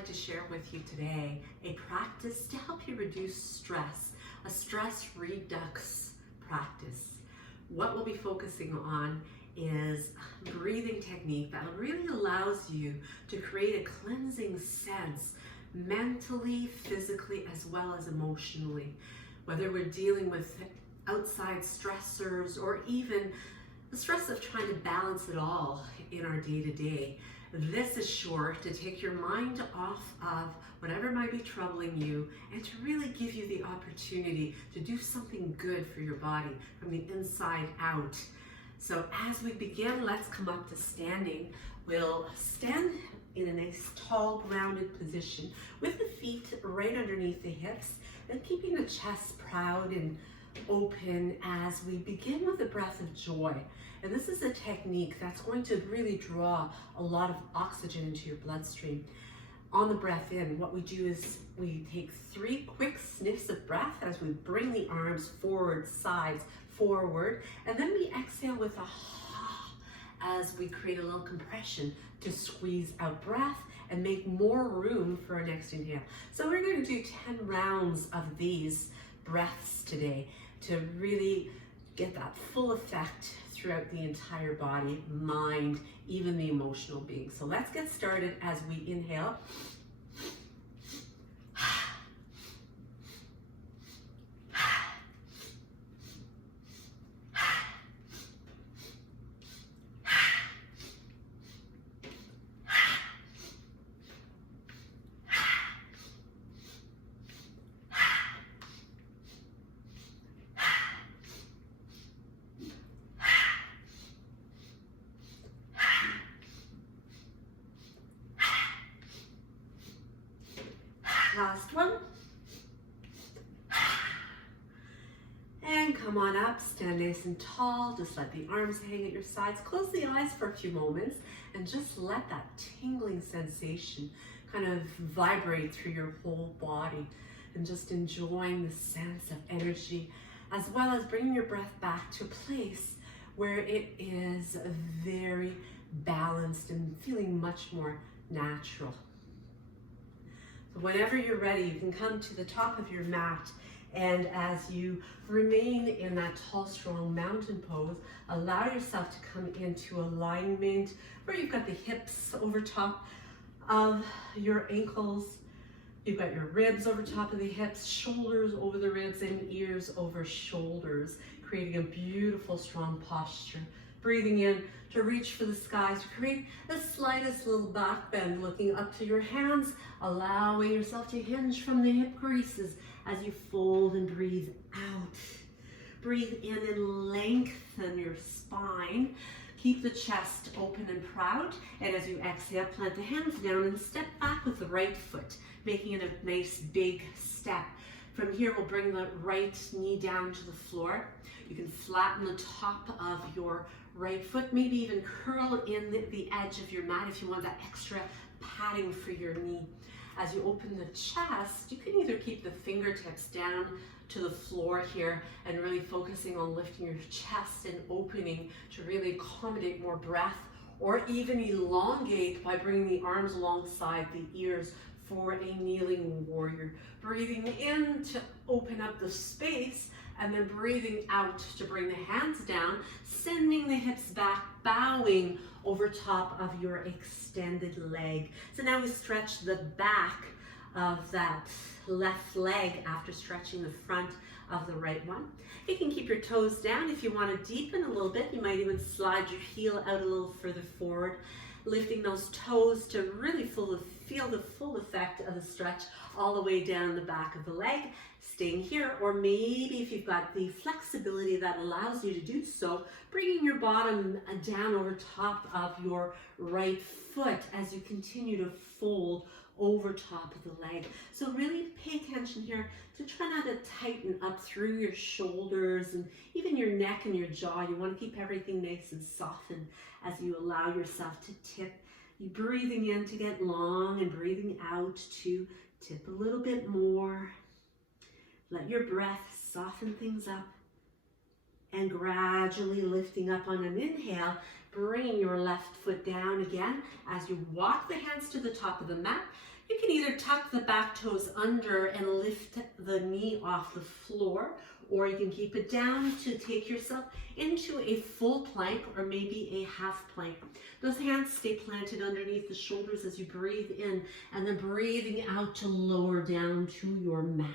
like to share with you today a practice to help you reduce stress, a stress redux practice. What we'll be focusing on is a breathing technique that really allows you to create a cleansing sense mentally, physically, as well as emotionally. Whether we're dealing with outside stressors or even the stress of trying to balance it all in our day-to-day, this is sure to take your mind off of whatever might be troubling you and to really give you the opportunity to do something good for your body from the inside out. So as we begin, let's come up to standing. We'll stand in a nice tall grounded position with the feet right underneath the hips and keeping the chest proud and open as we begin with a breath of joy. And this is a technique that's going to really draw a lot of oxygen into your bloodstream. On the breath in, what we do is we take 3 quick sniffs of breath as we bring the arms forward, sides, forward, and then we exhale with a ha as we create a little compression to squeeze out breath and make more room for our next inhale. So we're going to do 10 rounds of these breaths today to really get that full effect throughout the entire body, mind, even the emotional being. So let's get started as we inhale. Last one. And come on up, stand nice and tall. Just let the arms hang at your sides. Close the eyes for a few moments and just let that tingling sensation kind of vibrate through your whole body and just enjoying the sense of energy, as well as bringing your breath back to a place where it is very balanced and feeling much more natural. So whenever you're ready, you can come to the top of your mat, and as you remain in that tall, strong mountain pose, allow yourself to come into alignment where you've got the hips over top of your ankles, you've got your ribs over top of the hips, shoulders over the ribs, and ears over shoulders, creating a beautiful, strong posture. Breathing in to reach for the skies, to create the slightest little back bend, looking up to your hands, allowing yourself to hinge from the hip creases as you fold and breathe out. Breathe in and lengthen your spine. Keep the chest open and proud. And as you exhale, plant the hands down and step back with the right foot, making it a nice big step. From here, we'll bring the right knee down to the floor. You can flatten the top of your right foot, maybe even curl in the edge of your mat if you want that extra padding for your knee. As you open the chest, you can either keep the fingertips down to the floor here and really focusing on lifting your chest and opening to really accommodate more breath, or even elongate by bringing the arms alongside the ears for a kneeling warrior. Breathing in to open up the space, and then breathing out to bring the hands down, sending the hips back, bowing over top of your extended leg. So now we stretch the back of that left leg after stretching the front of the right one. You can keep your toes down. If you want to deepen a little bit, you might even slide your heel out a little further forward, lifting those toes to really feel the full effect of the stretch all the way down the back of the leg, staying here. Or maybe if you've got the flexibility that allows you to do so, bringing your bottom down over top of your right foot as you continue to fold over top of the leg. So really pay attention here to try not to tighten up through your shoulders and even your neck and your jaw. You want to keep everything nice and softened as you allow yourself to tip. You breathing in to get long and breathing out to tip a little bit more. Let your breath soften things up, and gradually lifting up on an inhale, bringing your left foot down again as you walk the hands to the top of the mat. You can tuck the back toes under and lift the knee off the floor, or you can keep it down to take yourself into a full plank or maybe a half plank. Those hands stay planted underneath the shoulders as you breathe in, and then breathing out to lower down to your mat.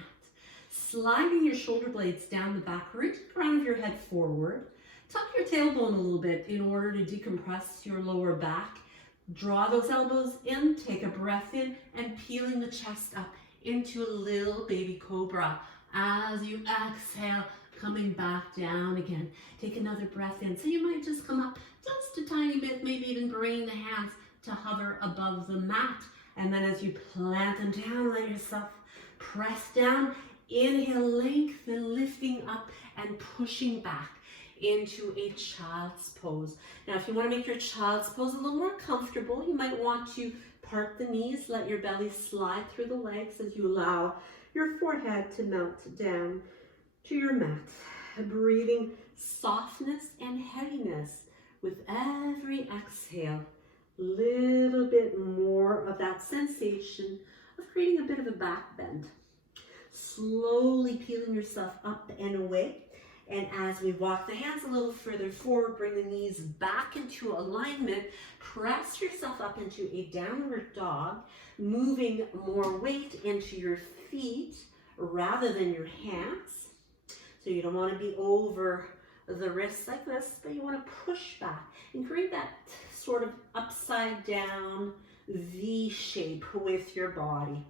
Sliding your shoulder blades down the back, reach the crown of your head forward. Tuck your tailbone a little bit in order to decompress your lower back. Draw those elbows in, take a breath in, and peeling the chest up into a little baby cobra. As you exhale, coming back down again. Take another breath in. So you might just come up just a tiny bit, maybe even bringing the hands to hover above the mat. And then as you plant them down, let yourself press down. Inhale, lengthen, lifting up and pushing back into a child's pose. Now, if you want to make your child's pose a little more comfortable, you might want to part the knees, let your belly slide through the legs as you allow your forehead to melt down to your mat. Breathing softness and heaviness with every exhale. Little bit more of that sensation of creating a bit of a back bend. Slowly peeling yourself up and away. And as we walk the hands a little further forward, bring the knees back into alignment, press yourself up into a downward dog, moving more weight into your feet rather than your hands. So you don't want to be over the wrists like this, but you want to push back and create that sort of upside down V shape with your body.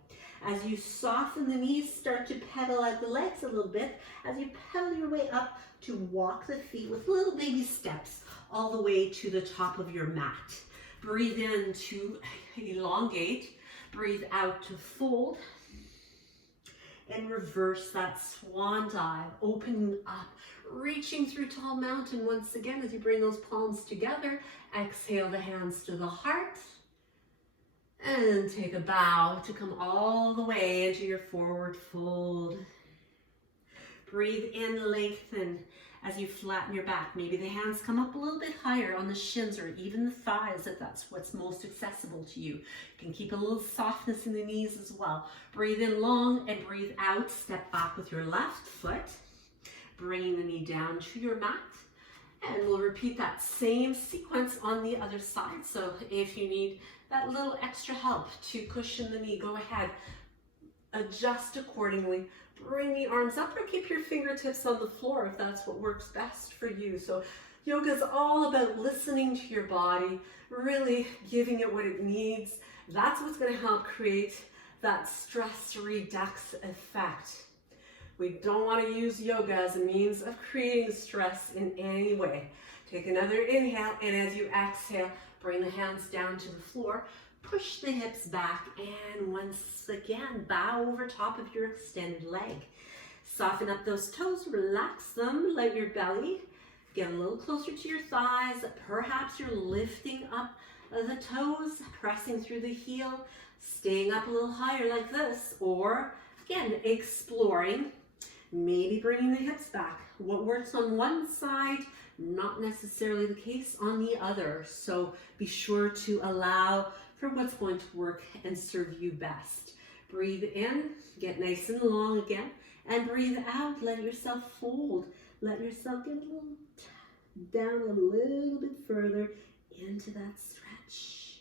As you soften the knees, start to pedal out the legs a little bit. As you pedal your way up to walk the feet with little baby steps all the way to the top of your mat. Breathe in to elongate. Breathe out to fold. And reverse that swan dive. Opening up, reaching through tall mountain once again as you bring those palms together. Exhale the hands to the heart. And take a bow to come all the way into your forward fold. Breathe in, lengthen as you flatten your back. Maybe the hands come up a little bit higher on the shins or even the thighs if that's what's most accessible to you. You can keep a little softness in the knees as well. Breathe in long and breathe out. Step back with your left foot, bringing the knee down to your mat. And we'll repeat that same sequence on the other side. So if you need that little extra help to cushion the knee, go ahead, adjust accordingly. Bring the arms up or keep your fingertips on the floor if that's what works best for you. So yoga is all about listening to your body, really giving it what it needs. That's what's going to help create that stress redux effect. We don't want to use yoga as a means of creating stress in any way. Take another inhale, and as you exhale, bring the hands down to the floor. Push the hips back, and once again, bow over top of your extended leg. Soften up those toes, relax them, let your belly get a little closer to your thighs. Perhaps you're lifting up the toes, pressing through the heel, staying up a little higher like this, or again, exploring, maybe bringing the hips back. What works on one side, not necessarily the case on the other. So be sure to allow for what's going to work and serve you best. Breathe in, get nice and long again, and breathe out, let yourself fold. Let yourself get a little down a little bit further into that stretch.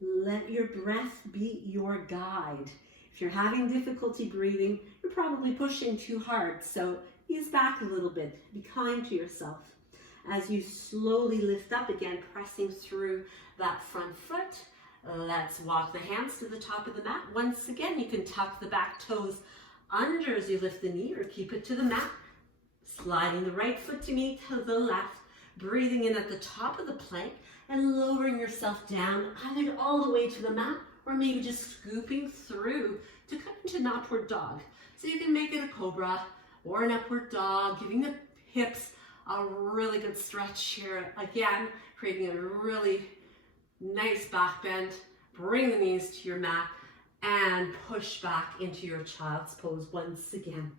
Let your breath be your guide. If you're having difficulty breathing, you're probably pushing too hard, so ease back a little bit. Be kind to yourself. As you slowly lift up again, pressing through that front foot, let's walk the hands to the top of the mat. Once again, you can tuck the back toes under as you lift the knee or keep it to the mat. Sliding the right foot to meet the left, breathing in at the top of the plank and lowering yourself down either all the way to the mat or maybe just scooping through to come into an upward dog. So you can make it a cobra or an upward dog, giving the hips a really good stretch here. Again, creating a really nice back bend. Bring the knees to your mat and push back into your child's pose once again.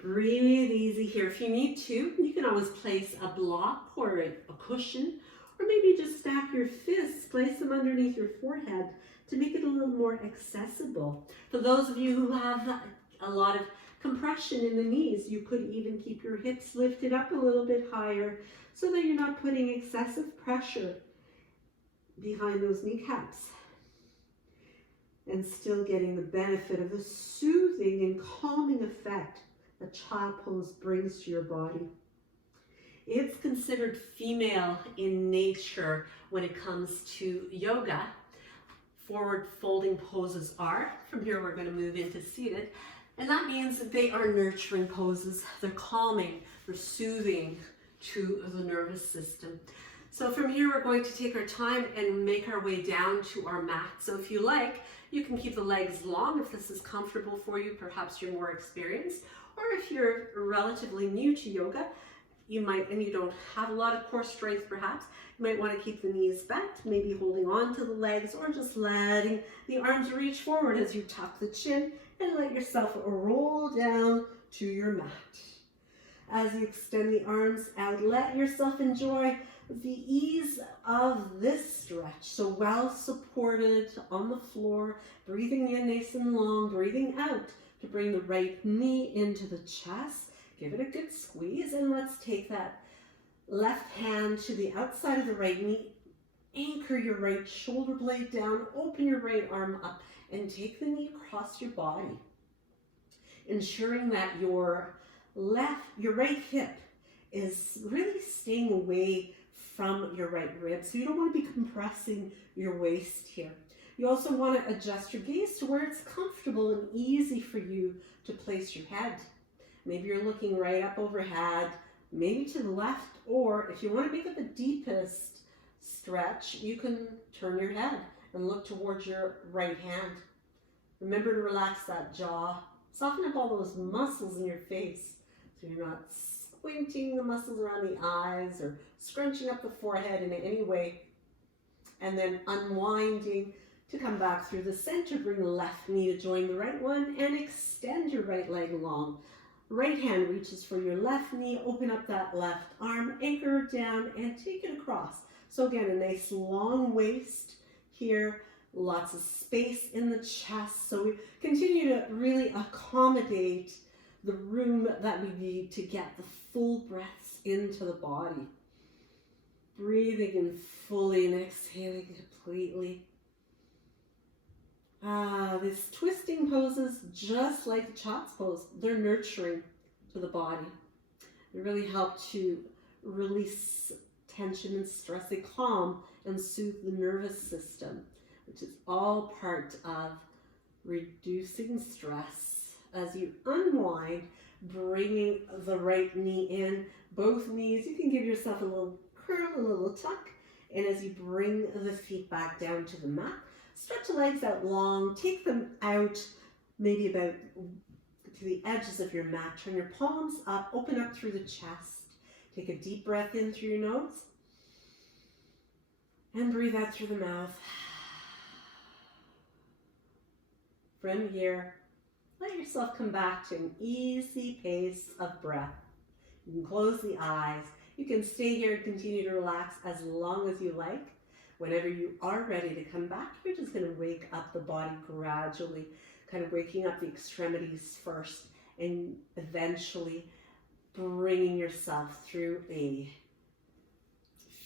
Breathe easy here. If you need to, you can always place a block or a cushion, or maybe just stack your fists, place them underneath your forehead to make it a little more accessible. For those of you who have a lot of compression in the knees, you could even keep your hips lifted up a little bit higher so that you're not putting excessive pressure behind those kneecaps, and still getting the benefit of the soothing and calming effect that child pose brings to your body. It's considered female in nature when it comes to yoga. Forward folding poses are. From here we're going to move into seated, and that means that they are nurturing poses. They're calming, they're soothing to the nervous system. So from here we're going to take our time and make our way down to our mat. So if you like, you can keep the legs long if this is comfortable for you. Perhaps you're more experienced, or if you're relatively new to yoga, you might, and you don't have a lot of core strength perhaps, you might want to keep the knees bent, maybe holding on to the legs, or just letting the arms reach forward as you tuck the chin and let yourself roll down to your mat. As you extend the arms out, let yourself enjoy the ease of this stretch. So well supported on the floor, breathing in nice and long, breathing out to bring the right knee into the chest. Give it a good squeeze, and let's take that left hand to the outside of the right knee. Anchor your right shoulder blade down, open your right arm up, and take the knee across your body, ensuring that your right hip is really staying away from your right rib. So you don't want to be compressing your waist here. You also want to adjust your gaze to where it's comfortable and easy for you to place your head. Maybe you're looking right up overhead, maybe to the left, or if you want to make it the deepest stretch, you can turn your head and look towards your right hand. Remember to relax that jaw. Soften up all those muscles in your face so you're not squinting the muscles around the eyes or scrunching up the forehead in any way. And then unwinding to come back through the center. Bring the left knee to join the right one and extend your right leg long. Right hand reaches for your left knee, open up that left arm, anchor it down, and take it across. So again, a nice long waist here, lots of space in the chest. So we continue to really accommodate the room that we need to get the full breaths into the body. Breathing in fully and exhaling completely. These twisting poses, just like the child's pose, they're nurturing to the body. They really help to release tension and stress. They calm and soothe the nervous system, which is all part of reducing stress. As you unwind, bringing the right knee in, both knees, you can give yourself a little curl, a little tuck, and as you bring the feet back down to the mat, stretch the legs out long, take them out maybe about to the edges of your mat. Turn your palms up, open up through the chest. Take a deep breath in through your nose and breathe out through the mouth. From here, let yourself come back to an easy pace of breath. You can close the eyes. You can stay here and continue to relax as long as you like. Whenever you are ready to come back, you're just going to wake up the body gradually, kind of waking up the extremities first, and eventually bringing yourself through a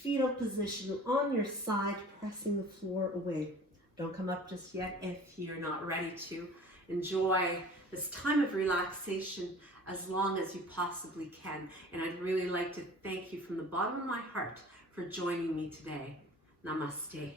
fetal position on your side, pressing the floor away. Don't come up just yet if you're not ready to. Enjoy this time of relaxation as long as you possibly can. And I'd really like to thank you from the bottom of my heart for joining me today. Namaste.